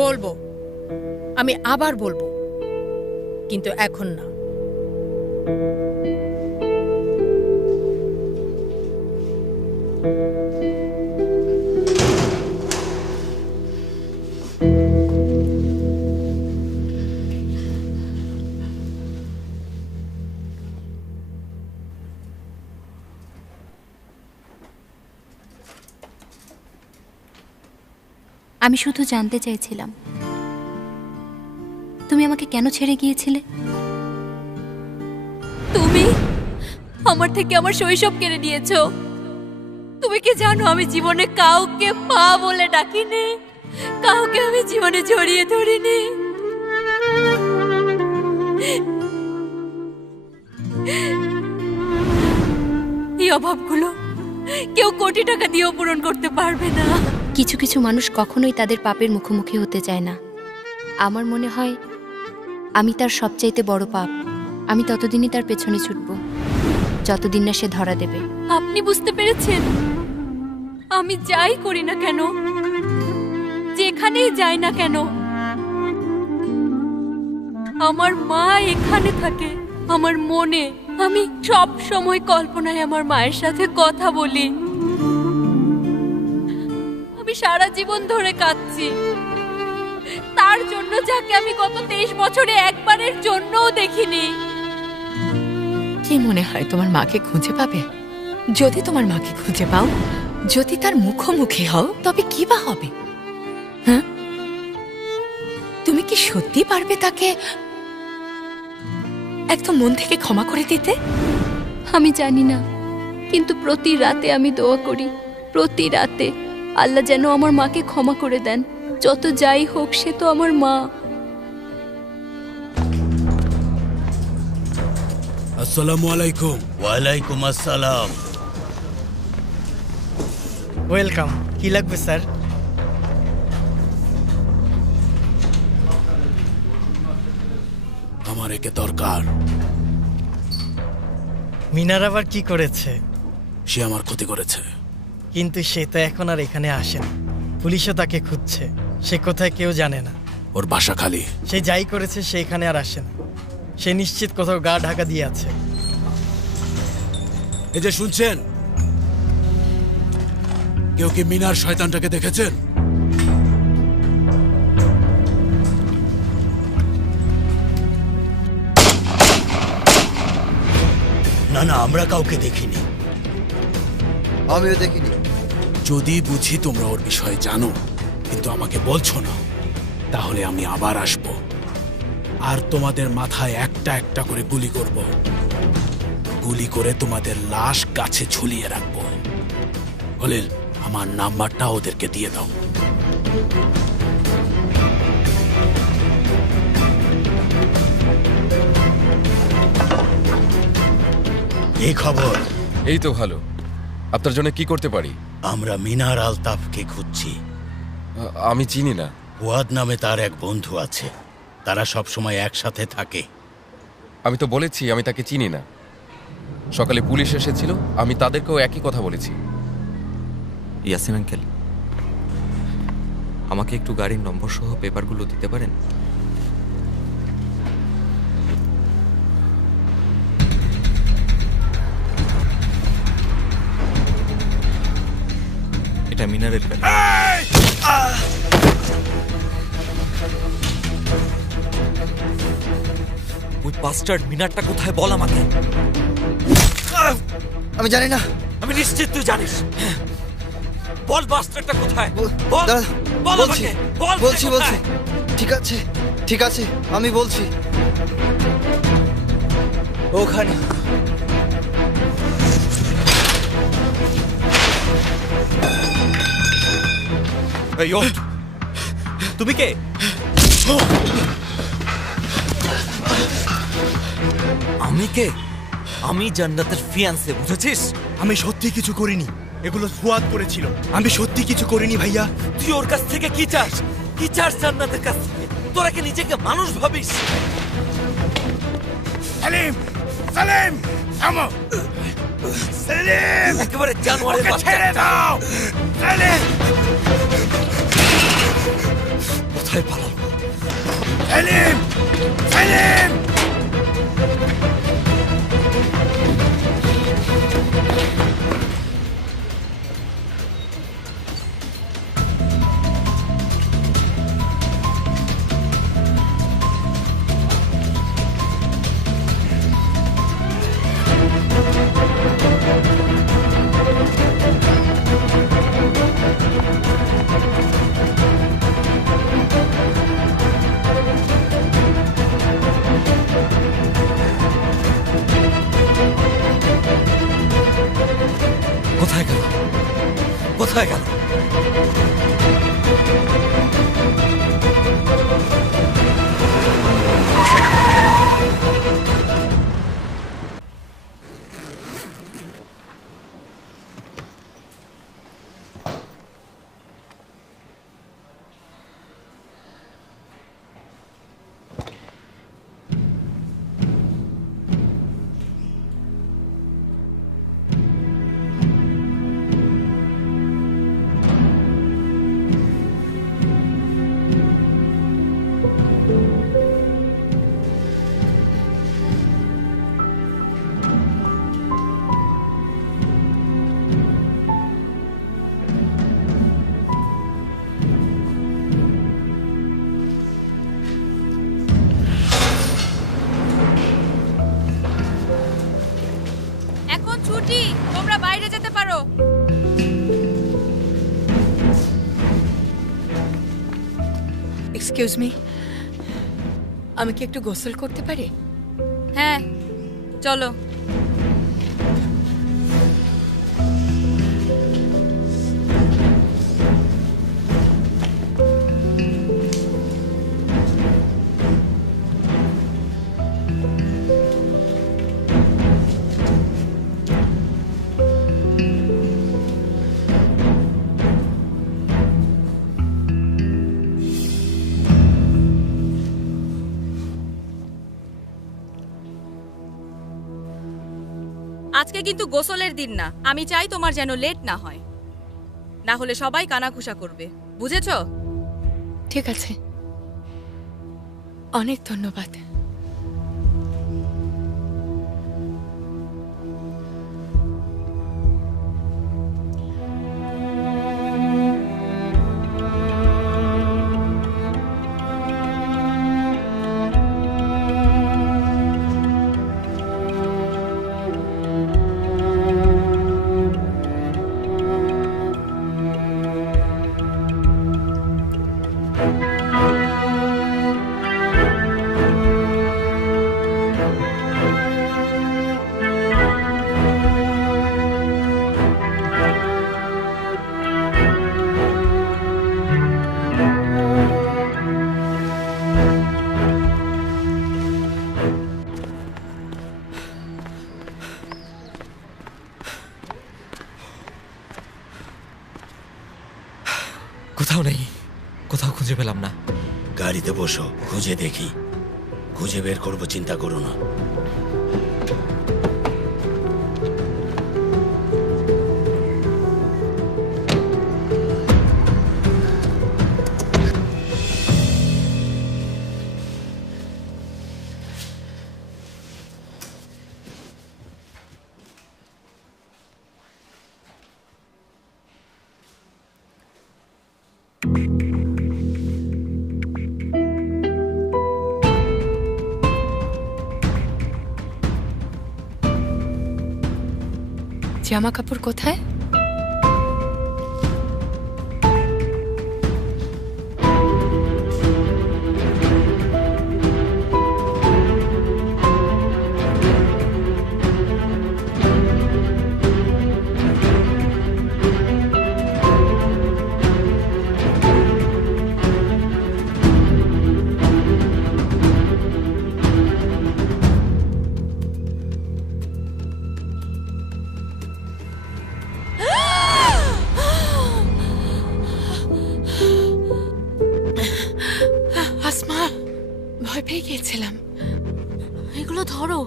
বলবো, আমি আবার বলবো, কিন্তু এখন না। আমি শুধু জানতে চাইছিলাম তুমি আমাকে কেন ছেড়ে গিয়েছিলে। তুমি আমার থেকে আমার শৈশব কেড়ে নিয়েছো। তুমি কি জানো আমি জীবনে কাউকে মা বলে ডাকিনি, কাউকে আমি জীবনে জড়িয়ে ধরিনি। এই অভাবগুলো কেউ কোটি টাকা দিয়েও পূরণ করতে পারবে না। কিছু কিছু মানুষ কখনোই তাদের পাপের মুখোমুখি হতে চায় না। আমার মনে হয় আমি তার সবচাইতে বড় পাপ। আমি ততদিনই তার পেছনে ছুটব যতদিন না সে ধরা দেবে। আপনি বুঝতে পেরেছেন? আমি যাই করি না কেন, যেখানেই যাই না কেন, আমার মা এখানে থাকে আমার মনে। আমি সব সময় কল্পনায় আমার মায়ের সাথে কথা বলি। আমি সারা জীবন ধরে কাঁদছি তার জন্য, যাকে আমি গত 23 বছরে একবারের জন্যও দেখিনি। কি মনে হয় তোমার মাকে খুঁজে পাবে? যদি তোমার মাকে খুঁজে পাও, যদি তার মুখোমুখি হও, তবে কি বা হবে? হ্যাঁ, তুমি কি সত্যি পারবে তাকে একদম মন থেকে ক্ষমা করে দিতে? আমি জানি না, কিন্তু প্রতি রাতে আমি দোয়া করি, প্রতি রাতে আল্লাহ যেন আমার মাকে ক্ষমা করে দেন। যত যাই হোক, সে তো আমার মা। আসসালামু আলাইকুম। ওয়ালাইকুম আসসালাম। ওয়েলকাম। কি লাগবে স্যার? আমার একে দরকার। মিনার আবার কি করেছে? সে আমার ক্ষতি করেছে। কিন্তু সে তো এখন আর এখানে আসে না। পুলিশও তাকে খুঁজছে। সে কোথায় কেউ জানে না। ওর বাসা খালি। সে যাই করেছে সে এখানে আর আসে না। সে নিশ্চিত কোথাও গা ঢাকা দিয়ে আছে। এই যে শুনছেন, কেউ কি মিনার শয়তানটাকে দেখেছেন? না না, আমরা কাউকে দেখিনি। আমিও দেখিনি। যদি বুঝি তোমরা ওর বিষয়ে জানো কিন্তু আমাকে বলছো না, তাহলে আমি আবার আসব আর তোমাদের মাথায় একটা একটা করে গুলি করব। গুলি করে তোমাদের লাশ গাছে ঝুলিয়ে রাখবো। খলিল, আমার নাম্বারটা ওদেরকে দিয়ে দাও। এই খবর? এই তো ভালো। আপনার জন্য কি করতে পারি? আমরা মিনার আলতাফকে খুঁজছি। আমি চিনি না। ওয়াদ নামে তার এক বন্ধু আছে, তারা সব সময় একসাথে থাকে। আমি তো বলেছি আমি তাকে চিনি না। সকালে পুলিশ এসেছিল, আমি তাদেরকেও একই কথা বলেছি। ইয়াসিন আঙ্কেল, আমাকে একটু গাড়ির নম্বর সহ পেপারগুলো দিতে পারেন? এটা মিনারের গাড়ি। ওই বাস্টার্ড মিনারটা কোথায় বল আমাকে। আমি জানি না। আমি নিশ্চিত তুই জানিস। বল বাস্টারটা কোথায়? বল দাদা, বল বলছি আমাকে, বল বলছি সে বলছি। কোথায়? ঠিক আছে ঠিক আছে, আমি বলছি। ওখানে। এই ওঠ। তুমি কে? আমি কে? আমি জান্নাতের ফিয়ান্সে, বুঝেছিস? আমি সত্যি কিছু করিনি, এগুলো ফুয়াদ করেছিল। আমি সত্যি কিছু করিনি ভাইয়া। তুই ওর কাছ থেকে কি চাস? কি চাস জান্নাতের কাছ থেকে? তোরা কি নিজেকে মানুষ ভাবিস? সালিম, সালিম, থামো। সেলিম একেবারে জানোয়ারের বাচ্চা ছেড়ে দাও সেলিম কোথায় পালালো সেলিম সেলিম কোথায় গেল কোথায় গেল এখন ছুটি, তোমরা বাইরে যেতে পারো। এক্সকিউজ মি, আমি কি একটু গোসল করতে পারি? হ্যাঁ চলো। আজকে কিন্তু গোসলের দিন না, আমি চাই তোমার যেন লেট না হয়, না হলে সবাই কানাঘুষা করবে, বুঝেছো? ঠিক আছে, অনেক ধন্যবাদ। কোথাও নেই, কোথাও খুঁজে পেলাম না। গাড়িতে বসো, খুঁজে দেখি, খুঁজে বের করবো, চিন্তা করো না। জামা কাপড় কোথায়? আসমা, ভয় পেয়ে গিয়েছিলাম। এগুলো ধরো।